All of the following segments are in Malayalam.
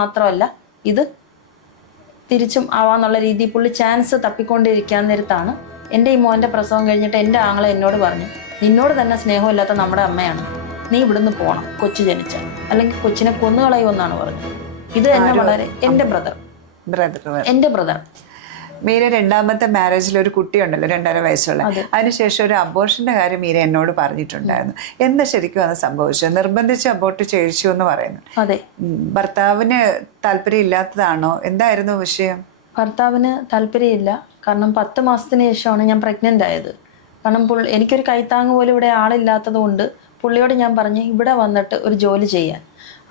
മാത്രമല്ല ഇത് തിരിച്ചും ആവാന്നുള്ള രീതിയിൽ പുള്ളി ചാൻസ് തപ്പിക്കൊണ്ടിരിക്കാൻ നേരത്താണ് എൻ്റെ ഈ മോൻ്റെ പ്രസവം കഴിഞ്ഞിട്ട് എൻ്റെ ആങ്ങളെ എന്നോട് പറഞ്ഞു, നിന്നോട് തന്നെ സ്നേഹമില്ലാത്ത നമ്മുടെ അമ്മയാണ്, നീ ഇവിടുന്ന് പോകണം കൊച്ചു ജനിച്ച, അല്ലെങ്കിൽ കൊച്ചിനെ കൊന്നുകളയുമെന്നാണ് പറഞ്ഞത്. ഇത് എന്നെ വളരെ എൻ്റെ ബ്രദർ മീര രണ്ടാമത്തെ മാരേജിൽ ഒരു കുട്ടിയുണ്ടല്ലോ 2.5 വയസ്സുള്ള, അതിനുശേഷം ഒരു അബോർഷന്റെ കാര്യം മീര എന്നോട് പറഞ്ഞിട്ടുണ്ടായിരുന്നു. എന്താ ശരിക്കും അത് സംഭവിച്ചത്? നിർബന്ധിച്ച് അബോർട്ട് ചെയ്യിച്ചു എന്ന് പറയുന്നു. അതെ. ഭർത്താവിന് താല്പര്യം ഇല്ലാത്തതാണോ? എന്തായിരുന്നു വിഷയം? ഭർത്താവിന് താല്പര്യമില്ല. കാരണം 10 മാസത്തിന് ശേഷമാണ് ഞാൻ പ്രഗ്നന്റ് ആയത്. കാരണം എനിക്കൊരു കൈത്താങ് പോലും ഇവിടെ ആളില്ലാത്തത് കൊണ്ട് പുള്ളിയോട് ഞാൻ പറഞ്ഞു ഇവിടെ വന്നിട്ട് ഒരു ജോലി ചെയ്യാൻ.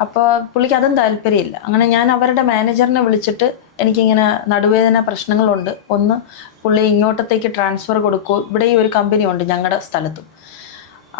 അപ്പോൾ പുള്ളിക്ക് അതും താല്പര്യമില്ല. അങ്ങനെ ഞാൻ അവരുടെ മാനേജറിനെ വിളിച്ചിട്ട് എനിക്കിങ്ങനെ നടുവേദന പ്രശ്നങ്ങളുണ്ട്, ഒന്ന് പുള്ളി ഇങ്ങോട്ടത്തേക്ക് ട്രാൻസ്ഫർ കൊടുക്കൂ, ഇവിടെ ഈ ഒരു കമ്പനി ഉണ്ട് ഞങ്ങളുടെ സ്ഥലത്തും,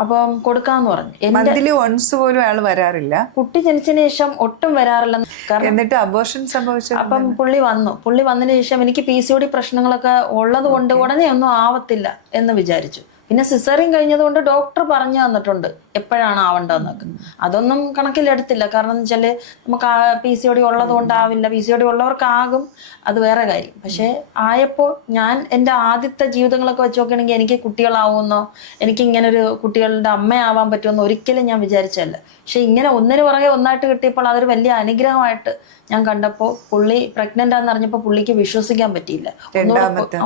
അപ്പം കൊടുക്കാന്ന് പറഞ്ഞു. വൺസ് പോലും അയാൾ വരാറില്ല. കുട്ടി ജനിച്ചതിന് ശേഷം ഒട്ടും വരാറില്ല. എന്നിട്ട് അബോർഷൻ സംഭവിച്ചു. അപ്പം പുള്ളി വന്നതിന് ശേഷം എനിക്ക് PCOD പ്രശ്നങ്ങളൊക്കെ ഉള്ളത് കൊണ്ട് ഉടനെ ഒന്നും ആവത്തില്ല എന്ന് വിചാരിച്ചു. പിന്നെ സിസേറിയൻ കഴിഞ്ഞതുകൊണ്ട് ഡോക്ടർ പറഞ്ഞു തന്നിട്ടുണ്ട് എപ്പോഴാണ് ആവേണ്ടതെന്നൊക്കെ. അതൊന്നും കണക്കിലെടുത്തില്ല. കാരണം എന്ന് വെച്ചാല് നമുക്ക് PCOD ഉള്ളത് കൊണ്ടാവില്ല, PCOD ഉള്ളവർക്കാകും, അത് വേറെ കാര്യം. പക്ഷെ ആയപ്പോൾ ഞാൻ എൻ്റെ ആദ്യത്തെ ജീവിതങ്ങളൊക്കെ വെച്ച് നോക്കുകയാണെങ്കിൽ എനിക്ക് കുട്ടികളാവുമെന്നോ എനിക്ക് ഇങ്ങനെ ഒരു കുട്ടികളുടെ അമ്മയാവാൻ പറ്റുമെന്നോ ഒരിക്കലും ഞാൻ വിചാരിച്ചല്ല. പക്ഷെ ഇങ്ങനെ ഒന്നിനു പുറകെ ഒന്നായിട്ട് കിട്ടിയപ്പോൾ അതൊരു വലിയ അനുഗ്രഹമായിട്ട് ഞാൻ കണ്ടപ്പോൾ, പുള്ളി പ്രഗ്നന്റ് ആണെന്ന് അറിഞ്ഞപ്പോൾ പുള്ളിക്ക് വിശ്വസിക്കാൻ പറ്റിയില്ല.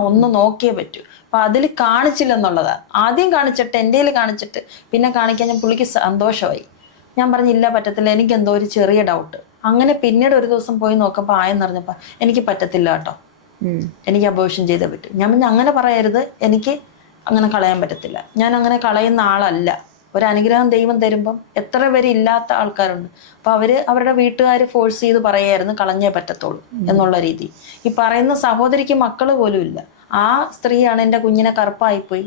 ഒന്ന് നോക്കിയേ പറ്റൂ. അപ്പൊ അതിൽ കാണിച്ചില്ലെന്നുള്ളതാ. ആദ്യം കാണിച്ചിട്ട് എൻ്റെ കാണിച്ചിട്ട് പിന്നെ കാണിക്കാൻ ഞാൻ പുള്ളിക്ക് സന്തോഷമായി. ഞാൻ പറഞ്ഞില്ല പറ്റത്തില്ല, എനിക്ക് എന്തോ ഒരു ചെറിയ ഡൗട്ട്. അങ്ങനെ പിന്നീട് ഒരു ദിവസം പോയി നോക്കുമ്പോൾ ആയെന്ന് അറിഞ്ഞപ്പോൾ എനിക്ക് പറ്റത്തില്ല കേട്ടോ, എനിക്ക് അബോർഷൻ ചെയ്തേ പറ്റും. ഞാൻ പിന്നെ അങ്ങനെ പറയരുത്, എനിക്ക് അങ്ങനെ കളയാൻ പറ്റത്തില്ല, ഞാൻ അങ്ങനെ കളയുന്ന ആളല്ല. ഒരു അനുഗ്രഹം ദൈവം തരുമ്പം എത്ര പേര് ഇല്ലാത്ത ആൾക്കാരുണ്ട്. അപ്പൊ അവരുടെ വീട്ടുകാർ ഫോഴ്സ് ചെയ്ത് പറയായിരുന്നു കളഞ്ഞേ പറ്റത്തുള്ളൂ എന്നുള്ള രീതി. ഈ പറയുന്ന സഹോദരിക്ക് മക്കള് പോലും ഇല്ല. ആ സ്ത്രീയാണ് എൻ്റെ കുഞ്ഞിനെ കറുപ്പായിപ്പോയി.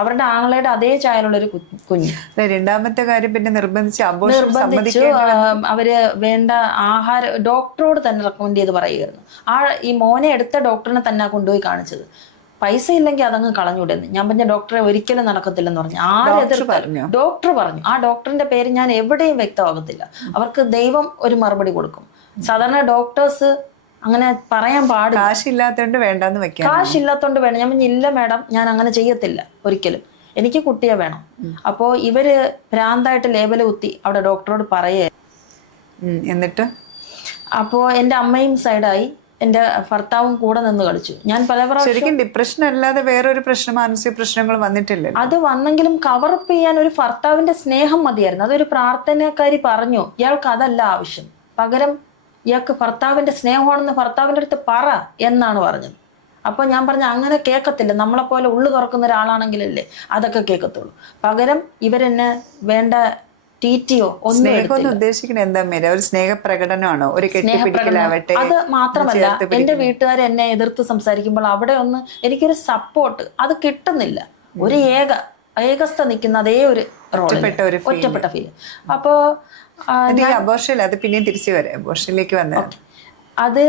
അവരുടെ ആങ്ങളയുടെ അതേ ചായലുള്ളൊരു കുഞ്ഞ്. രണ്ടാമത്തെ കാര്യം പിന്നെ നിർബന്ധിച്ച് അവര് വേണ്ട ആഹാരം ഡോക്ടറോട് തന്നെ റെക്കമെൻഡ് ചെയ്ത് പറയുമായിരുന്നു. ഈ മോനെ എടുത്ത ഡോക്ടറിനെ തന്നെ കൊണ്ടുപോയി കാണിച്ചത്. പൈസ ഇല്ലെങ്കിൽ അതങ്ങ് കളഞ്ഞുവിടുന്നു. ഞാൻ പറഞ്ഞ ഡോക്ടറെ ഒരിക്കലും നടക്കത്തില്ലെന്ന് പറഞ്ഞു. ഡോക്ടർ പറഞ്ഞു. ആ ഡോക്ടറിന്റെ പേര് ഞാൻ എവിടെയും വ്യക്തമാകത്തില്ല. അവർക്ക് ദൈവം ഒരു മറുപടി കൊടുക്കും. സാധാരണ ഡോക്ടേഴ്സ് അങ്ങനെ പറയാൻ പാടില്ല. കാശില്ലാത്തോണ്ട് വേണ്ടെന്ന് വെക്കാം. കാശില്ലാത്തോണ്ട് വേണം. ഞാൻ ഇല്ല മാഡം, ഞാൻ അങ്ങനെ ചെയ്യത്തില്ല ഒരിക്കലും, എനിക്ക് കുട്ടിയെ വേണം. അപ്പോ ഇവര് ഭ്രാന്തായിട്ട് ലേബല് കുത്തി അവിടെ ഡോക്ടറോട് പറയേ. എന്നിട്ട് അപ്പോ എൻ്റെ അമ്മയും സൈഡായി, എൻ്റെ ഭർത്താവും കൂടെ നിന്ന് കളിച്ചു. ഞാൻ പല പ്രാവശ്യം ഡിപ്രഷൻ അല്ലാതെ വേറൊരു പ്രശ്നം, മാനസിക പ്രശ്നങ്ങൾ വന്നിട്ടില്ല. അത് വന്നെങ്കിലും കവറപ്പ് ചെയ്യാൻ ഒരു ഭർത്താവിന്റെ സ്നേഹം മതിയായിരുന്നു. അതൊരു പ്രാർത്ഥനക്കാരി പറഞ്ഞു, ഇയാൾക്ക് അതല്ല ആവശ്യം, പകരം ഇയാൾക്ക് ഭർത്താവിന്റെ സ്നേഹമാണെന്ന് ഭർത്താവിൻ്റെ അടുത്ത് പറ എന്നാണ് പറഞ്ഞത്. അപ്പൊ ഞാൻ പറഞ്ഞു അങ്ങനെ കേൾക്കത്തില്ല, നമ്മളെപ്പോലെ ഉള്ളു തുറക്കുന്ന ഒരാളാണെങ്കിലല്ലേ അതൊക്കെ കേൾക്കത്തുള്ളൂ. പകരം ഇവരെന്നെ വേണ്ട TTO ഒന്നും ഉദ്ദേശിക്കുന്നത് എന്താ മേലെ? ഒരു സ്നേഹപ്രകടനമാണോ? ഒരു കെട്ടിപ്പിടിക്കലാവട്ടെ? അത് മാത്രമല്ല, എന്റെ വീട്ടുകാർ എന്നെ എതിർത്ത് സംസാരിക്കുമ്പോൾ അവിടെ ഒന്ന് എനിക്കൊരു സപ്പോർട്ട് അത് കിട്ടുന്നില്ല. ഒരു ഏകസ്ഥ നിൽക്കുന്ന അതേ ഒരു ഒറ്റപ്പെട്ട ഫീൽ. അപ്പോ അബോർഷൻ അത് പിന്നെ തിരിച്ചു വരാം, അബോർഷനിലേക്ക് വന്ന അത്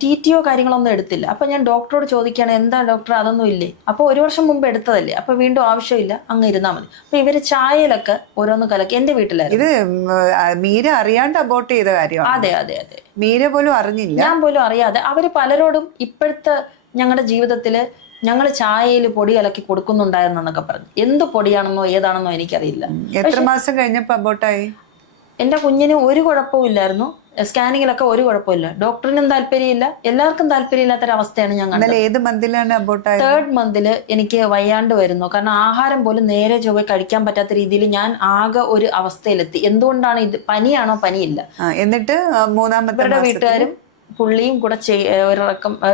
TTO കാര്യങ്ങളൊന്നും എടുത്തില്ല. അപ്പൊ ഞാൻ ഡോക്ടറോട് ചോദിക്കുകയാണ്, എന്താ ഡോക്ടർ അതൊന്നും ഇല്ലേ? അപ്പൊ 1 വർഷം മുമ്പ് എടുത്തതല്ലേ, അപ്പൊ വീണ്ടും ആവശ്യമില്ല, അങ്ങ് ഇരുന്നാൽ മതി. അപ്പൊ ഇവര് ചായയിലൊക്കെ ഓരോന്ന് കലക്കി. എന്റെ വീട്ടിലായിരുന്നു ഇത്. മീര അറിയാണ്ട് അബോർട്ട് ചെയ്ത കാര്യമാണ്. അതെ അതെ അതെ, മീര പോലും അറിഞ്ഞില്ല, ഞാൻ പോലും അറിയാതെ. അവര് പലരോടും ഇപ്പോഴത്തെ ഞങ്ങളുടെ ജീവിതത്തില് ഞങ്ങൾ ചായയിൽ പൊടി കലക്കി കൊടുക്കുന്നുണ്ടായിരുന്നൊക്കെ പറഞ്ഞു. എന്ത് പൊടിയാണെന്നോ ഏതാണെന്നോ എനിക്കറിയില്ല. എത്ര മാസം കഴിഞ്ഞപ്പോ അബോർട്ടായി? എന്റെ കുഞ്ഞിന് ഒരു കുഴപ്പവും ഇല്ലായിരുന്നു. സ്കാനിങ്ങിലൊക്കെ ഒരു കുഴപ്പമില്ല. ഡോക്ടറിനും താല്പര്യമില്ല, എല്ലാവർക്കും താല്പര്യമില്ലാത്തൊരവസ്ഥയാണ് ഞാൻ കണ്ടത്. ഏത് മന്തിലാണ് അബോർട്ടായത്? 3rd മന്തില് എനിക്ക് വയ്യാണ്ട് വരുന്നു. കാരണം ആഹാരം പോലും നേരെ ചൊവ്വേ കഴിക്കാൻ പറ്റാത്ത രീതിയിൽ ഞാൻ ആകെ ഒരു അവസ്ഥയിലെത്തി. എന്തുകൊണ്ടാണ് ഇത്? പനിയാണോ? പനിയില്ല. എന്നിട്ട് ഇവരുടെ വീട്ടുകാരും പുള്ളിയും കൂടെ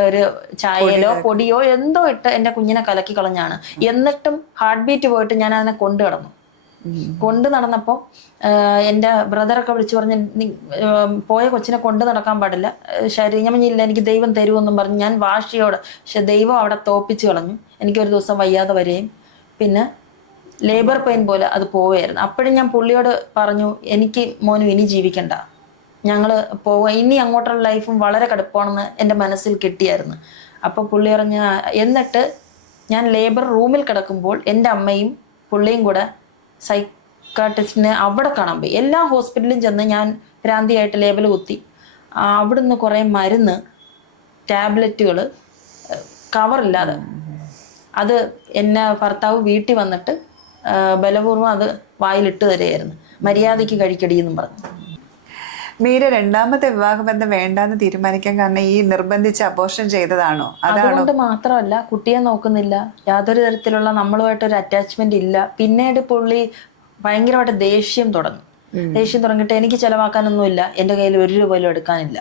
ഒരു ചായയിലോ പൊടിയോ എന്തോ ഇട്ട് എന്റെ കുഞ്ഞിനെ കലക്കി കളഞ്ഞാണ്. എന്നിട്ടും ഹാർട്ട് ബീറ്റ് പോയിട്ട് ഞാൻ അതിനെ കൊണ്ടു നടന്നപ്പോൾ എൻ്റെ ബ്രദറൊക്കെ വിളിച്ചു പറഞ്ഞ്, പോയ കൊച്ചിനെ കൊണ്ട് നടക്കാൻ പാടില്ല, ശരീരം ഇല്ല, എനിക്ക് ദൈവം തരുമെന്നും പറഞ്ഞ് ഞാൻ വാശിയോടെ. പക്ഷെ ദൈവം അവിടെ തോപ്പിച്ച് കളഞ്ഞു. എനിക്കൊരു ദിവസം വയ്യാതെ വരികയും പിന്നെ ലേബർ പെയിൻ പോലെ അത് പോവുകയായിരുന്നു. അപ്പോഴും ഞാൻ പുള്ളിയോട് പറഞ്ഞു, എനിക്ക് മോനും ഇനി ജീവിക്കണ്ട, ഞങ്ങൾ പോവാ, ഇനി അങ്ങോട്ടുള്ള ലൈഫും വളരെ കടുപ്പമാണെന്ന് എൻ്റെ മനസ്സിൽ കിട്ടിയായിരുന്നു. അപ്പോൾ പുള്ളി പറഞ്ഞ, എന്നിട്ട് ഞാൻ ലേബർ റൂമിൽ കിടക്കുമ്പോൾ എൻ്റെ അമ്മയും പുള്ളിയും കൂടെ സൈക്കാട്രിസ്റ്റിനെ അവിടെ കാണാൻ പോയി. എല്ലാ ഹോസ്പിറ്റലിലും ചെന്ന് ഞാൻ ഭ്രാന്തിയായിട്ട് ലേബൽ കുത്തി അവിടുന്ന് കുറേ മരുന്ന് ടാബ്ലറ്റുകൾ കവറില്ലാതെ അത് എന്നെ ഭർത്താവ് വീട്ടിൽ വന്നിട്ട് ബലപൂർവ്വം അത് വായിലിട്ട് തരുമായിരുന്നു. മര്യാദയ്ക്ക് കഴിക്കടി എന്നും പറഞ്ഞു. മീര രണ്ടാമത്തെ വിവാഹബന്ധം വേണ്ടാന്ന് തീരുമാനിക്കാൻ കാരണം ഈ നിർബന്ധിച്ച് അബോർഷൻ ചെയ്തതാണോ? അതുകൊണ്ട് മാത്രമല്ല, കുട്ടിയെ നോക്കുന്നില്ല, യാതൊരു തരത്തിലുള്ള നമ്മളുമായിട്ടൊരു അറ്റാച്ച്മെന്റ് ഇല്ല. പിന്നീട് പുള്ളി ഭയങ്കരമായിട്ട് ദേഷ്യം തുടങ്ങിയിട്ട് എനിക്ക് ചെലവാക്കാനൊന്നുമില്ല, എൻ്റെ കയ്യിൽ 1 രൂപ പോലും എടുക്കാനില്ല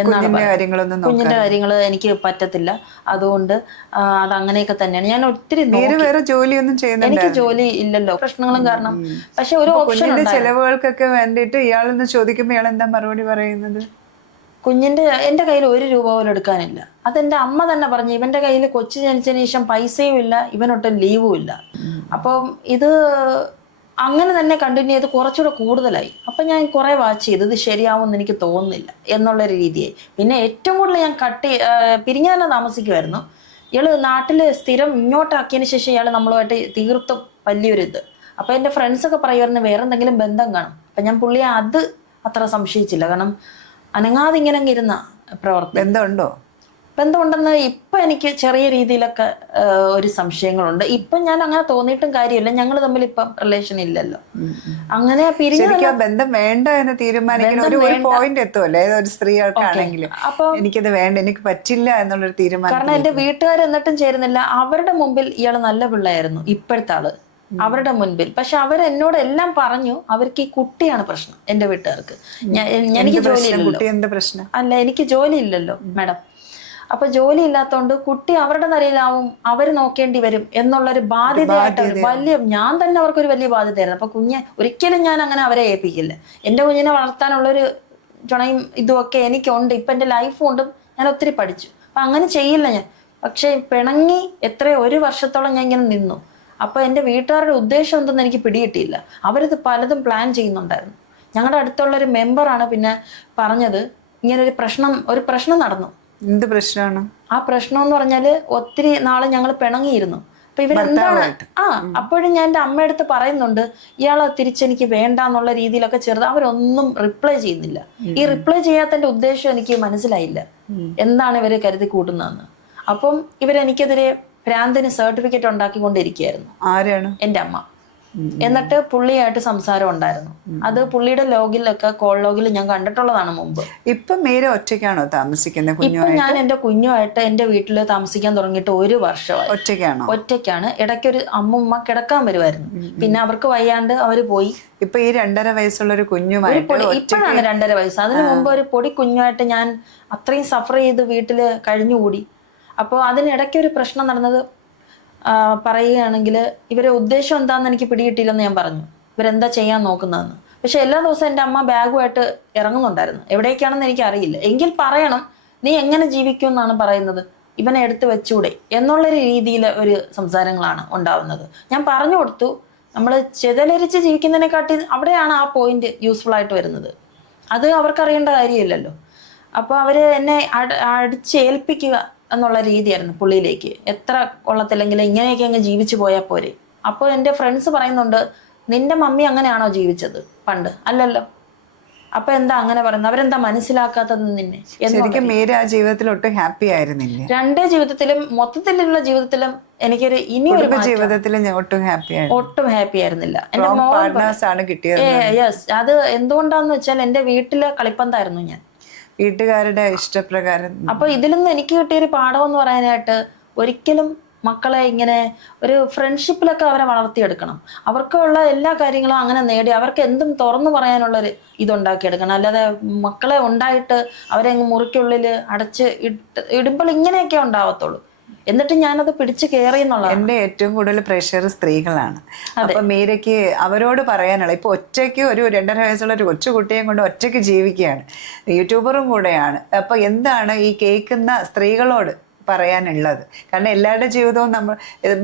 എന്നാണ് പറയുന്നത്. കുഞ്ഞിന്റെ കാര്യങ്ങൾ എനിക്ക് പറ്റത്തില്ല, അതുകൊണ്ട് അത് അങ്ങനെയൊക്കെ തന്നെയാണ്. ഞാൻ ഒത്തിരി വേറെ ജോലിയൊന്നും ചെയ്യുന്നില്ല, എനിക്ക് ജോലി ഇല്ലല്ലോ, പ്രശ്നങ്ങളും കാരണം. പക്ഷെ ഒരു ഓപ്ഷൻ ചെലവുകൾക്കൊക്കെ വേണ്ടിയിട്ട് ഇയാളെന്ന് ചോദിക്കുമ്പോൾ ഇയാൾ എന്താ മറുപടി പറയുന്നത്? എൻ്റെ കയ്യിൽ 1 രൂപ പോലും എടുക്കാനില്ല. അതെന്റെ അമ്മ തന്നെ പറഞ്ഞു. ഇവന്റെ കയ്യിൽ കൊച്ചു ജനിച്ചതിന് ശേഷം പൈസയും ഇല്ല, ഇവനൊട്ടും ലീവും ഇല്ല. അപ്പം ഇത് അങ്ങനെ തന്നെ കണ്ടിന്യൂ ചെയ്ത് കുറച്ചുകൂടെ കൂടുതലായി. അപ്പം ഞാൻ കുറേ വാച്ച് ചെയ്ത് ഇത് ശരിയാവുമെന്ന് എനിക്ക് തോന്നുന്നില്ല എന്നുള്ളൊരു രീതിയായി. പിന്നെ ഏറ്റവും കൂടുതൽ ഞാൻ പിരിഞ്ഞു തന്നെ താമസിക്കുമായിരുന്നു. ഇയാൾ നാട്ടിൽ സ്ഥിരം ഇങ്ങോട്ടാക്കിയതിന് ശേഷം ഇയാൾ നമ്മളുമായിട്ട് തീർത്തും വലിയൊരിത്. അപ്പം എൻ്റെ ഫ്രണ്ട്സൊക്കെ പറയുമായിരുന്നു വേറെ എന്തെങ്കിലും ബന്ധം കാണും. അപ്പം ഞാൻ പുള്ളിയെ അത് അത്ര സംശയിച്ചില്ല. കാരണം അനങ്ങാതെ ഇങ്ങനെ ഇരുന്ന ബന്ധമുണ്ടോ? ബന്ധമുണ്ടെന്ന് ഇപ്പം എനിക്ക് ചെറിയ രീതിയിലൊക്കെ ഒരു സംശയങ്ങളുണ്ട്. ഇപ്പം ഞാൻ അങ്ങനെ തോന്നിയിട്ടും കാര്യമില്ല, ഞങ്ങൾ തമ്മിൽ ഇപ്പം റിലേഷൻ ഇല്ലല്ലോ. അങ്ങനെ ബന്ധം വേണ്ട എന്ന് തീരുമാനിക്കുന്ന ഒരു പോയിന്റ് എത്തുമല്ലോ ഏതൊരു സ്ത്രീകൾക്കാണെങ്കിലും. അപ്പൊ എനിക്കത് വേണ്ട, എനിക്ക് പറ്റില്ല എന്നുള്ളൊരു തീരുമാനം. കാരണം എന്റെ വീട്ടുകാർ എന്നിട്ടും ചേരുന്നില്ല. അവരുടെ മുമ്പിൽ ഇയാള് നല്ല പിള്ളയായിരുന്നു, ഇപ്പോഴത്തെ ആള് അവരുടെ മുൻപിൽ. പക്ഷെ അവരെന്നോട് എല്ലാം പറഞ്ഞു, അവർക്ക് ഈ കുട്ടിയാണ് പ്രശ്നം. എന്റെ വീട്ടുകാർക്ക് എനിക്ക് ജോലി ഇല്ലല്ലോ. അല്ല, എനിക്ക് ജോലി ഇല്ലല്ലോ മാഡം. അപ്പൊ ജോലി ഇല്ലാത്തതുകൊണ്ട് കുട്ടി അവരുടെ നിലയിലാവും, അവർ നോക്കേണ്ടി വരും എന്നുള്ളൊരു ബാധ്യതയായിട്ട് ഞാൻ തന്നെ അവർക്കൊരു വലിയ ബാധ്യതയായിരുന്നു. അപ്പൊ ഒരിക്കലും ഞാൻ അങ്ങനെ അവരെ ഏൽപ്പിക്കില്ല. എന്റെ കുഞ്ഞിനെ വളർത്താനുള്ളൊരു ചുണയും ഇതുമൊക്കെ എനിക്കുണ്ട്. ഇപ്പൊ എന്റെ ലൈഫ് കൊണ്ടും ഞാൻ ഒത്തിരി പഠിച്ചു. അപ്പൊ അങ്ങനെ ചെയ്യില്ല ഞാൻ. പക്ഷെ പിണങ്ങി 1 വർഷത്തോളം ഞാൻ ഇങ്ങനെ നിന്നു. അപ്പൊ എന്റെ വീട്ടുകാരുടെ ഉദ്ദേശം എന്തെന്ന് എനിക്ക് പിടികിട്ടിയില്ല. അവരിത് പലതും പ്ലാൻ ചെയ്യുന്നുണ്ടായിരുന്നു. ഞങ്ങളുടെ അടുത്തുള്ളൊരു മെമ്പറാണ് പിന്നെ പറഞ്ഞത് ഇങ്ങനെ ഒരു പ്രശ്നം നടന്നു. എന്ത് പ്രശ്നമാണ് ആ പ്രശ്നം എന്ന് പറഞ്ഞാല് ഒത്തിരി നാള് ഞങ്ങൾ പിണങ്ങിയിരുന്നു. അപ്പൊ ഇവരെന്താണ് അപ്പോഴും ഞാൻ എൻ്റെ അമ്മയടുത്ത് പറയുന്നുണ്ട് ഇയാളെ തിരിച്ചെനിക്ക് വേണ്ട എന്നുള്ള രീതിയിലൊക്കെ അവരൊന്നും റിപ്ലൈ ചെയ്യുന്നില്ല. ഈ റിപ്ലൈ ചെയ്യാത്തതിന്റെ ഉദ്ദേശം എനിക്ക് മനസ്സിലായില്ല, എന്താണ് ഇവര് കരുതി കൂട്ടുന്നതെന്ന്. അപ്പം ഇവരെനിക്കെതിരെ ഭ്രാന്തിന് സർട്ടിഫിക്കറ്റ് ഉണ്ടാക്കിക്കൊണ്ടിരിക്കുകയായിരുന്നു. ആരാണ്? എൻ്റെ അമ്മ. എന്നിട്ട് പുള്ളിയായിട്ട് സംസാരം ഉണ്ടായിരുന്നു. അത് പുള്ളിയുടെ ലോഗിലൊക്കെ കോൾ ലോഗിൽ ഞാൻ കണ്ടിട്ടുള്ളതാണ് മുമ്പ്. ഇപ്പൊ മീര ഒറ്റയ്ക്കാണോ താമസിക്കുന്നത്? ഇപ്പൊ ഞാൻ എന്റെ കുഞ്ഞുമായിട്ട് എന്റെ വീട്ടില് താമസിക്കാൻ തുടങ്ങിയിട്ട് 1 വർഷമായി. ഒറ്റയ്ക്കാണ്. ഇടയ്ക്കൊരു അമ്മുമ്മ കിടക്കാൻ വരുമായിരുന്നു. പിന്നെ അവർക്ക് വയ്യാണ്ട് അവര് പോയി. ഇപ്പൊ ഈ 2.5 വയസ്സുള്ള ഒരു കുഞ്ഞുമായിട്ട് ഇപ്പോഴാണ് 2.5 വയസ്സ്. അതിനു മുമ്പ് ഒരു പൊടി കുഞ്ഞുമായിട്ട് ഞാൻ അത്രയും സഫർ ചെയ്ത് വീട്ടില് കഴിഞ്ഞുകൂടി. അപ്പോൾ അതിനിടയ്ക്ക് ഒരു പ്രശ്നം നടന്നത് പറയുകയാണെങ്കിൽ ഇവരെ ഉദ്ദേശം എന്താണെന്ന് എനിക്ക് പിടികിട്ടില്ലെന്ന് ഞാൻ പറഞ്ഞു. ഇവരെന്താ ചെയ്യാൻ നോക്കുന്നതെന്ന്. പക്ഷെ എല്ലാ ദിവസവും എൻ്റെ അമ്മ ബാഗുമായിട്ട് ഇറങ്ങുന്നുണ്ടായിരുന്നു. എവിടേക്കാണെന്ന് എനിക്ക് അറിയില്ല. എങ്കിൽ പറയണം, നീ എങ്ങനെ ജീവിക്കും എന്നാണ് പറയുന്നത്, ഇവനെ എടുത്ത് വെച്ചൂടെ എന്നുള്ളൊരു രീതിയിൽ ഒരു സംസാരങ്ങളാണ് ഉണ്ടാവുന്നത്. ഞാൻ പറഞ്ഞു കൊടുത്തു, നമ്മൾ ചെതലരിച്ച് ജീവിക്കുന്നതിനെക്കാട്ടി അവിടെയാണ് ആ പോയിന്റ് യൂസ്ഫുൾ ആയിട്ട് വരുന്നത്. അത് അവർക്കറിയേണ്ട കാര്യമില്ലല്ലോ. അപ്പോൾ അവര് എന്നെ അടിച്ചേൽപ്പിക്കുക എന്നുള്ള രീതിയായിരുന്നു പുള്ളിയിലേക്ക്. എത്ര കൊള്ളത്തില്ലെങ്കിലും ഇങ്ങനെയൊക്കെ അങ്ങ് ജീവിച്ചു പോയാൽ പോരെ. അപ്പോൾ എൻ്റെ ഫ്രണ്ട്സ് പറയുന്നുണ്ട്, നിന്റെ മമ്മി അങ്ങനെയാണോ ജീവിച്ചത് പണ്ട്? അല്ലല്ലോ. അപ്പൊ എന്താ അങ്ങനെ പറയുന്നത്? അവരെന്താ മനസ്സിലാക്കാത്തത് നിന്നെ? ശരിക്കും മീര ആ ജീവിതത്തിൽ ഒട്ടും ഹാപ്പി ആയിരുന്നില്ല. 2 ജീവിതത്തിലും മൊത്തത്തിലുള്ള ജീവിതത്തിലും എനിക്കൊരു ഇനിയൊരു ജീവിതത്തിലും ഒട്ടും ഹാപ്പി ആയിരുന്നില്ല. എന്റെ യെസ്, അത് എന്തുകൊണ്ടാന്ന് വെച്ചാൽ എന്റെ വീട്ടിലെ കളിപ്പന്തായിരുന്നു ഞാൻ, വീട്ടുകാരുടെ ഇഷ്ടപ്രകാരം. അപ്പൊ ഇതിൽ നിന്ന് എനിക്ക് കിട്ടിയൊരു പാഠം എന്ന് പറയാനായിട്ട്, ഒരിക്കലും മക്കളെ ഇങ്ങനെ ഒരു ഫ്രണ്ട്ഷിപ്പിലൊക്കെ അവരെ വളർത്തിയെടുക്കണം. അവർക്കുള്ള എല്ലാ കാര്യങ്ങളും അങ്ങനെ നേടി അവർക്ക് എന്തും തുറന്നു പറയാനുള്ളൊരു ഇതുണ്ടാക്കിയെടുക്കണം. അല്ലാതെ മക്കളെ ഉണ്ടായിട്ട് അവരെ മുറിക്കുള്ളിൽ അടച്ച് ഇടുമ്പോൾ ഇങ്ങനെയൊക്കെ ഉണ്ടാവത്തുള്ളൂ. എന്നിട്ട് ഞാനത് പിടിച്ചു കയറി എന്നുള്ളത്. എൻ്റെ ഏറ്റവും കൂടുതൽ പ്രഷർ സ്ത്രീകളാണ്. അപ്പൊ മീരയ്ക്ക് അവരോട് പറയാനുള്ള, ഇപ്പൊ ഒറ്റയ്ക്ക് ഒരു 2.5 വയസ്സുള്ള ഒരു കൊച്ചുകുട്ടിയെയും കൊണ്ട് ഒറ്റയ്ക്ക് ജീവിക്കുകയാണ്, യൂട്യൂബറും കൂടെയാണ്. അപ്പൊ എന്താണ് ഈ കേൾക്കുന്ന സ്ത്രീകളോട് പറയാനുള്ളത്? കാരണം എല്ലാവരുടെ ജീവിതവും നമ്മൾ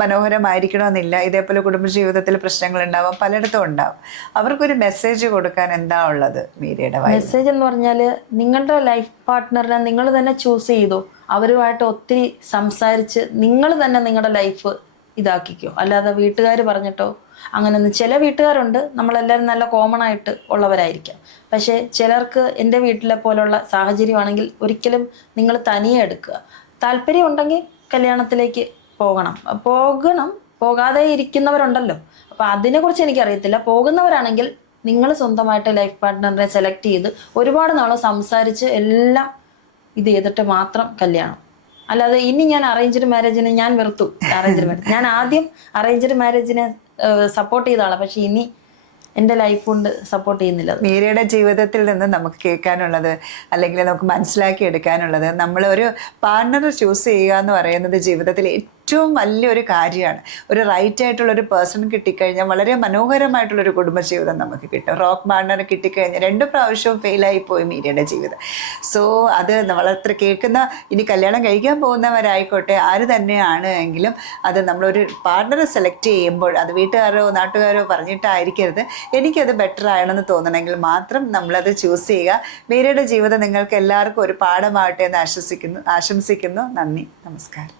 മനോഹരമായിരിക്കണമെന്നില്ല. ഇതേപോലെ കുടുംബജീവിതത്തിൽ പ്രശ്നങ്ങൾ ഉണ്ടാവും, പലയിടത്തും ഉണ്ടാവും. അവർക്കൊരു മെസ്സേജ് കൊടുക്കാൻ എന്താ ഉള്ളത് മീരയുടെ? മെസ്സേജ് എന്ന് പറഞ്ഞാൽ, നിങ്ങളുടെ ലൈഫ് പാർട്ട്ണറിനെ നിങ്ങൾ തന്നെ ചൂസ് ചെയ്തു, അവരുമായിട്ട് ഒത്തിരി സംസാരിച്ച് നിങ്ങൾ തന്നെ നിങ്ങളുടെ ലൈഫ് ഇതാക്കിക്കോ. അല്ലാതെ വീട്ടുകാർ പറഞ്ഞിട്ടോ അങ്ങനെയൊന്നും. ചില വീട്ടുകാരുണ്ട്, നമ്മളെല്ലാവരും നല്ല കോമൺ ആയിട്ട് ഉള്ളവരായിരിക്കാം. പക്ഷേ ചിലർക്ക് എൻ്റെ വീട്ടിലെ പോലുള്ള സാഹചര്യമാണെങ്കിൽ ഒരിക്കലും നിങ്ങൾ തനിയെ എടുക്കുക. താല്പര്യം ഉണ്ടെങ്കിൽ കല്യാണത്തിലേക്ക് പോകണം. പോകാതെ ഇരിക്കുന്നവരുണ്ടല്ലോ. അപ്പോൾ അതിനെക്കുറിച്ച് എനിക്കറിയത്തില്ല. പോകുന്നവരാണെങ്കിൽ നിങ്ങൾ സ്വന്തമായിട്ട് ലൈഫ് പാർട്ട്ണറിനെ സെലക്ട് ചെയ്ത് ഒരുപാട് നാൾ സംസാരിച്ച് എല്ലാം ഇത് ചെയ്തിട്ട് മാത്രം കല്യാണം. അല്ലാതെ ഇനി ഞാൻ അറേഞ്ച്ഡ് മാരേജിനെ ഞാൻ വെറുത്തു. അറേഞ്ച്ഡ് മാരേജ് ഞാൻ ആദ്യം അറേഞ്ച്ഡ് മാരേജിനെ സപ്പോർട്ട് ചെയ്ത ആളാണ്. പക്ഷെ ഇനി എൻ്റെ ലൈഫ് കൊണ്ട് സപ്പോർട്ട് ചെയ്യുന്നില്ല. മീരയുടെ ജീവിതത്തിൽ നിന്ന് നമുക്ക് കേൾക്കാനുള്ളത് അല്ലെങ്കിൽ നമുക്ക് മനസ്സിലാക്കി എടുക്കാനുള്ളത്, നമ്മൾ ഒരു പാർട്ണർ ചൂസ് ചെയ്യുക എന്ന് പറയുന്നത് ജീവിതത്തിൽ ഏറ്റവും വലിയൊരു കാര്യമാണ്. ഒരു റൈറ്റ് ആയിട്ടുള്ളൊരു പേഴ്സൺ കിട്ടിക്കഴിഞ്ഞാൽ വളരെ മനോഹരമായിട്ടുള്ളൊരു കുടുംബജീവിതം നമുക്ക് കിട്ടും. റോക്ക് പാർട്ണർ കിട്ടിക്കഴിഞ്ഞാൽ 2 പ്രാവശ്യവും ഫെയിലായി പോയി മീരയുടെ ജീവിതം. സോ അത് നമ്മളത്ര കേൾക്കുന്ന, ഇനി കല്യാണം കഴിക്കാൻ പോകുന്നവരായിക്കോട്ടെ ആര് തന്നെയാണ് എങ്കിലും, അത് നമ്മളൊരു പാർട്ണറെ സെലക്ട് ചെയ്യുമ്പോൾ അത് വീട്ടുകാരോ നാട്ടുകാരോ പറഞ്ഞിട്ടായിരിക്കരുത്. എനിക്കത് ബെറ്റർ ആണെന്ന് തോന്നണമെങ്കിൽ മാത്രം നമ്മളത് ചൂസ് ചെയ്യുക. മീരയുടെ ജീവിതം നിങ്ങൾക്ക് എല്ലാവർക്കും ഒരു പാഠമാവട്ടെ എന്ന് ആശംസിക്കുന്നു. നന്ദി, നമസ്കാരം.